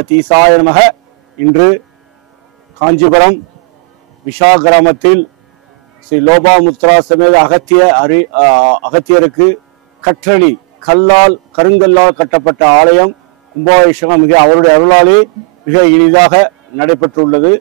அகத்தீசாய நமக. இன்று காஞ்சிபுரம் விஷா கிராமத்தில் ஸ்ரீ லோபாமுத்ரா சமேத அகத்தியருக்கு கற்றளி கருங்கல்லால் கட்டப்பட்ட ஆலயம் கும்பாபிஷேகம் அவருடைய அருளாலே மிக எளிதாக நடைபெற்றுள்ளது.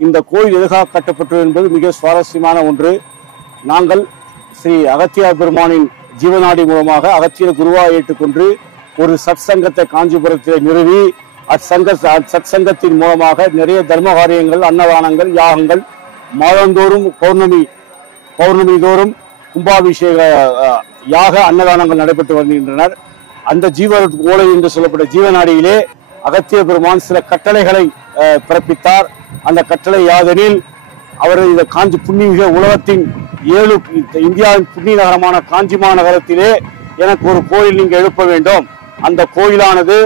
இந்த கோயில் எதுக்காக கட்டப்பட்டது என்பது மிக சுவாரஸ்யமான ஒன்று. நாங்கள் ஸ்ரீ அகத்தியார் பெருமானின் ஜீவநாடி மூலமாக அகத்தியர் குருவாக ஏற்றுக்கொண்டு ஒரு சத்சங்கத்தை காஞ்சிபுரத்தில் நிறுவி சத்சங்கத்தின் மூலமாக நிறைய தர்ம காரியங்கள், அன்னதானங்கள், யாகங்கள் மாதந்தோறும் பௌர்ணமி தோறும் கும்பாபிஷேக யாக அன்னதானங்கள் நடைபெற்று வருகின்றனர். அந்த ஜீவ ஓலை என்று சொல்லப்பட்ட ஜீவநாடியிலே அகத்திய பெருமான் சில கட்டளைகளை பிறப்பித்தார். அந்த கட்டளை யாதெனில் அவர் இந்த காஞ்சி புண்ணிய உலகத்தின் இந்தியாவின் புண்ணிய நகரமான காஞ்சி மாநகரத்திலே எனக்கு ஒரு கோயில் நீங்க எழுப்ப வேண்டும். அந்த கோயிலானது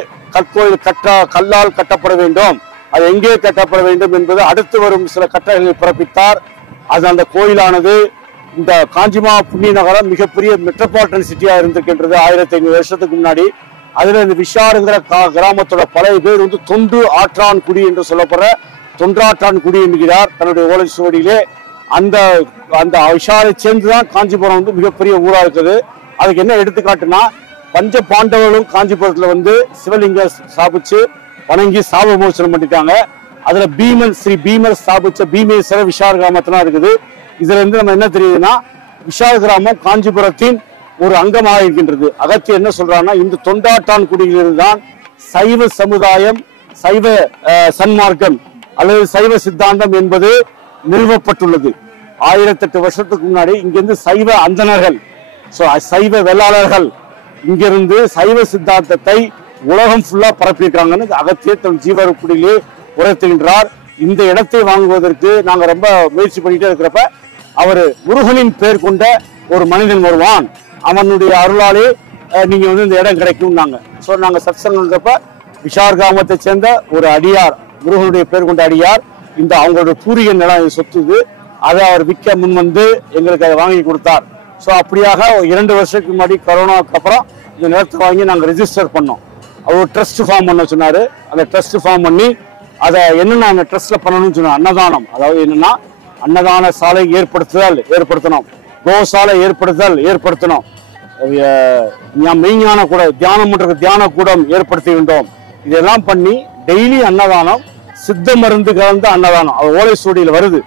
கல்லால் கட்டப்பட வேண்டும். அது எங்கே கட்டப்பட வேண்டும் என்பது அடுத்து வரும் சில கட்டளைகளை பிறப்பித்தார். அந்த கோயிலானது இந்த காஞ்சிமா புண்ணிய நகரம் மிகப்பெரிய மெட்ரோபாலிட்டன் சிட்டியா இருந்திருக்கின்றது 1500 வருஷத்துக்கு முன்னாடி. அதுல இந்த விஷாருங்கிற கிராமத்தோட பழைய பேர் தொன்று ஆற்றான் குடி என்று சொல்லப்படுற தொன்றாற்றான் குடி என்கிறார் தன்னுடைய ஓலை சுவடியிலே. அந்த விஷாரை சேர்ந்துதான் காஞ்சிபுரம் மிகப்பெரிய ஊரா இருக்குது. அதுக்கு என்ன எடுத்துக்காட்டுனா, பஞ்ச பாண்டவர்களும் காஞ்சிபுரத்துல சிவலிங்க ஸ்தாபிச்சு வணங்கி சாப விமோசனம் பண்ணிட்டாங்க. அதுல ஸ்ரீ பீமர் ஸ்தாபிச்ச பீமேஸ்வர விஷார் கிராமத்துல இருக்குது. இதுல இருந்து நம்ம என்ன தெரியுதுன்னா, விஷார் கிராமம் காஞ்சிபுரத்தின் ஒரு அங்கமாக இருக்கின்றது. அகத்தியர் என்ன சொல்றாங்கன்னா, இந்த தொண்டாட்டான் குடியிலிருந்து தான் சைவ சமுதாயம், சைவ சன்மார்க்கம் அல்லது சைவ சித்தாந்தம் என்பது நிறுவப்பட்டுள்ளது. 1008 வருஷத்துக்கு முன்னாடி இங்கிருந்து சைவ அந்தணர்கள், சைவ வெள்ளாளர்கள் இங்கிருந்து சைவ சித்தாந்தத்தை உலகம் ஃபுல்லா பரப்பியிருக்காங்கன்னு அகத்தியர் தன் ஜீவகுடியிலே உரைத்துகின்றார். இந்த இடத்தை வாங்குவதற்கு நாங்க ரொம்ப முயற்சி பண்ணிட்டே இருக்கிறப்ப அவர் முருகனின் பெயர் கொண்ட ஒரு மனிதன் வருவான், அவனுடைய அருளாலே நீங்க இந்த இடம் கிடைக்கும் நாங்க. நாங்க சத்சங்கப்ப விஷார் கிராமத்தை சேர்ந்த ஒரு அடியார், முருகனுடைய பெயர் கொண்ட அடியார், இந்த அவங்களுடைய பூர்வீக நிலம் சொத்துது, அதை அவர் விற்க முன் எங்களுக்கு அதை வாங்கி கொடுத்தார். அப்படியாக 2 வருஷத்துக்கு முன்னாடி கொரோனாவுக்கு அப்புறம் இந்த நிலத்தை வாங்கி நாங்கள் ரெஜிஸ்டர் பண்ணோம். அவர் ட்ரஸ்ட் ஃபார்ம் பண்ண சொன்னாரு. அந்த ட்ரஸ்ட் ஃபார்ம் பண்ணி அதை என்னென்ன அந்த ட்ரஸ்ட்ல பண்ணணும்னு சொன்னா, அன்னதானம், அதாவது என்னன்னா அன்னதான சாலை ஏற்படுத்தணும், கோசாலை ஏற்படுத்தணும், மெய்ஞான கூட தியானம் பண்ற தியான கூடம் ஏற்படுத்தி வேண்டும். இதெல்லாம் பண்ணி டெய்லி அன்னதானம், சித்த மருந்து கலந்த அன்னதானம், அது ஓலை சூடியில் வருது,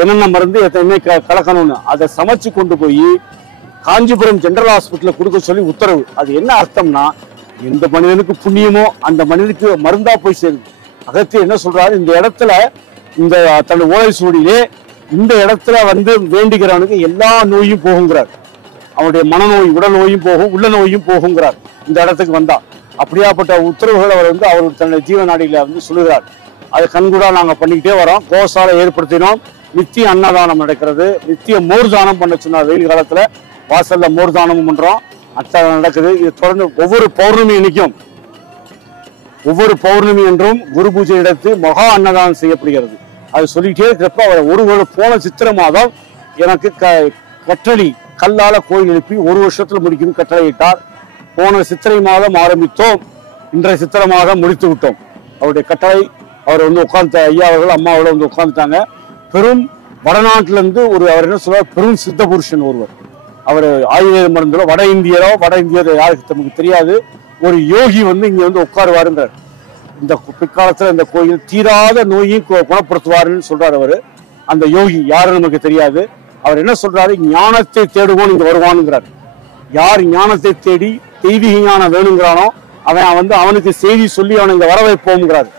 என்னென்ன மருந்து எத்தனை கலக்கணும்னு அதை சமைச்சு கொண்டு போய் காஞ்சிபுரம் ஜெனரல் ஹாஸ்பிட்டல கொடுக்க சொல்லி உத்தரவு. அது என்ன அர்த்தம்னா, எந்த மனிதனுக்கு புண்ணியமோ அந்த மனிதனுக்கு மருந்தா போய் சேருது. அகத்தியர் என்ன சொல்றாரு, இந்த இடத்துல இந்த தன் ஓலை சூடியிலே இந்த இடத்துல வேண்டிக்கிறவனுக்கு எல்லா நோயும் போகுங்கிறார். அவனுடைய மனநோய், உடல் நோயும் போகும், உள்ள நோயும் போகுங்கிறார் இந்த இடத்துக்கு வந்தா. அப்படியாப்பட்ட உத்தரவுகள் அவர் அவர் தன்னுடைய ஜீவநாடியில சொல்லுகிறார். அதை கண்கூடா நாங்க பண்ணிக்கிட்டே வரோம். கோசாலை ஏற்படுத்தினோம், நித்திய அன்னதானம் நடக்கிறது, நித்திய மோர்தானம் பண்ண சொன்னார். வெயில் காலத்துல வாசல்ல மோர்தானமும் பண்றோம், அன்னதானம் நடக்குது. இது தொடர்ந்து ஒவ்வொரு பௌர்ணமி என்றும் குரு பூஜை எடுத்து மகா அன்னதானம் செய்யப்படுகிறது. அது சொல்லிட்டே இருக்கிறப்ப அவர் போன சித்திரை மாதம் எனக்கு கற்றளி கல்லால கோயில் எழுப்பி 1 வருஷத்துல முடிக்கும் கட்டளையிட்டார். போன சித்திரை மாதம் ஆரம்பித்தோம், இன்றைய சித்திரை மாதம் முடித்து விட்டோம். அவருடைய கட்டளை அவர் உட்கார்ந்த ஐயா அவர்கள் அம்மா அவர்கள் உட்கார்ந்துட்டாங்க. பெரும் வடநாட்டில இருந்து அவர் என்ன சொல்றார், பெரும் சித்த புருஷன் ஒருவர், அவர் ஆயுர்வேத மருந்துல வட இந்தியரோ யாருக்கு நமக்கு தெரியாது, ஒரு யோகி இங்க உட்காருவாருன்றார். இந்த பிற்காலத்துல இந்த கோயில் தீராத நோயை குணப்படுத்துவாருன்னு சொல்றாரு அவரு. அந்த யோகி யாருன்னு நமக்கு தெரியாது. அவர் என்ன சொல்றாரு, ஞானத்தை தேடுவோம் இங்க வருவானுங்கிறார். யார் ஞானத்தை தேடி தெய்வீக ஞானம் வேணுங்கிறானோ அவன் அவனுக்கு செய்தி சொல்லி அவனை இங்க வர வைப்போம்ங்கிறாரு.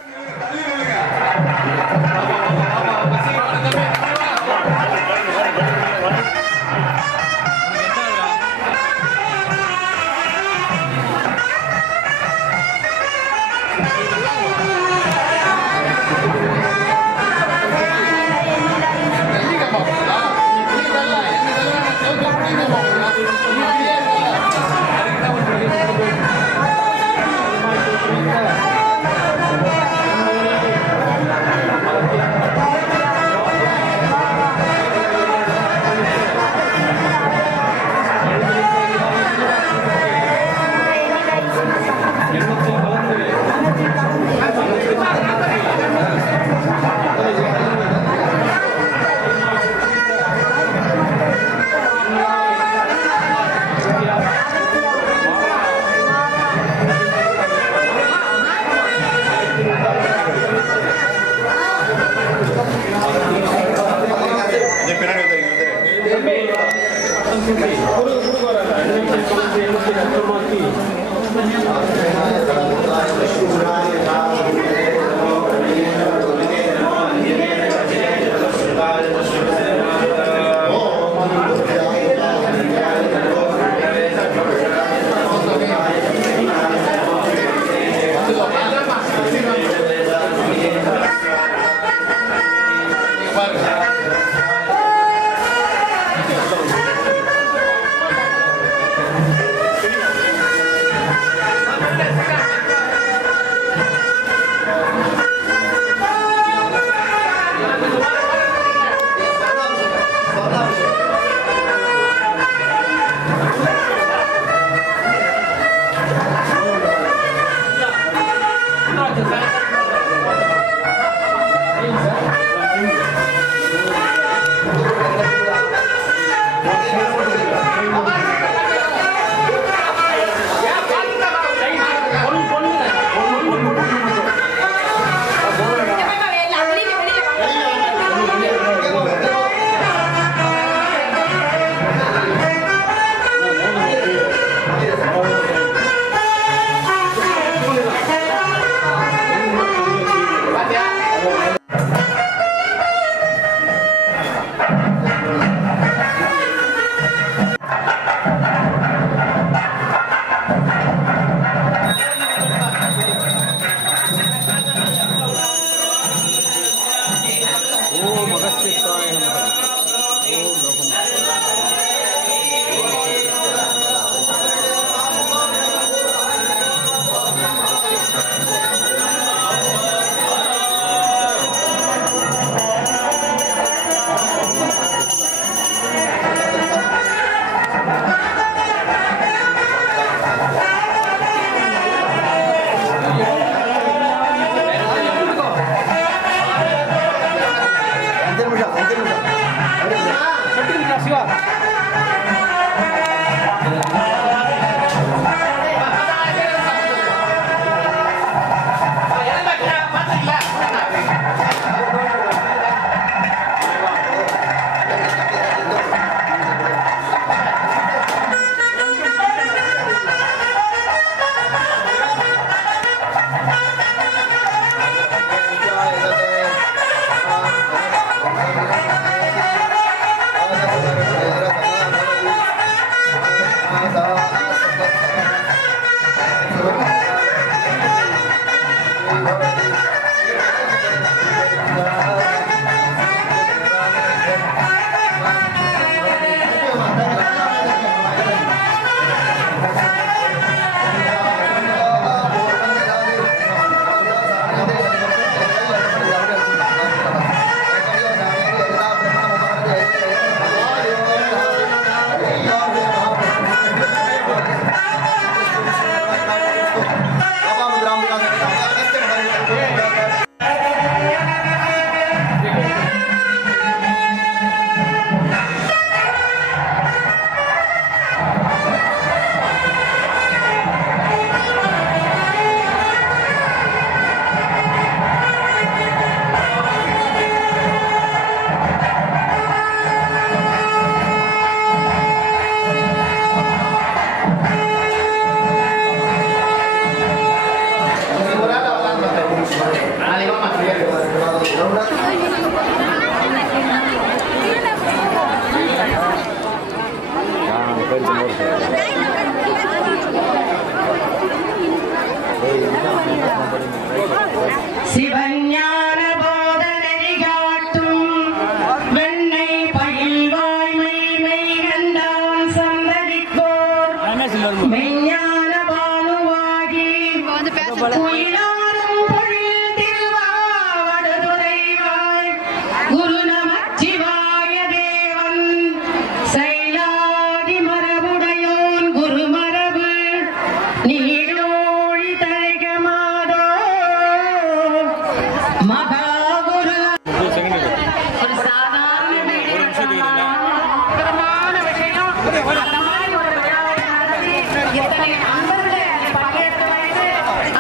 இத்தனை அன்பர்கள் பங்கேற்று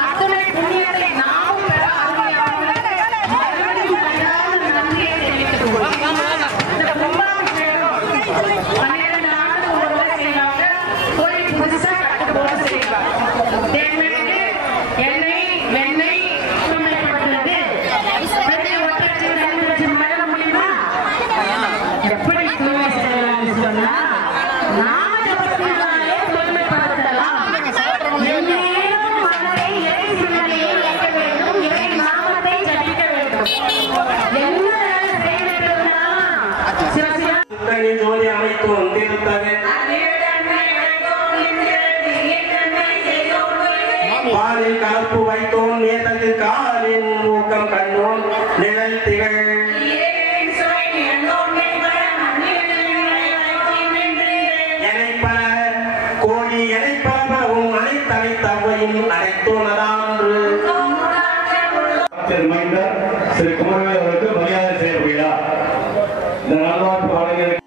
அத்துணை புண்ணிய காப்பு வைத்தோன் நேதகு காலின் ஊக்கம் கண்ணோன் நிழல் திகழ் கோழி எனை பரவும் அனைத்தவையும் அனைத்தோனதான்று திரு குமரவேல் அவருக்கு மரியாதை செய்யப்படுகிறார். இந்த நல்வாழ்வு வழங்கிய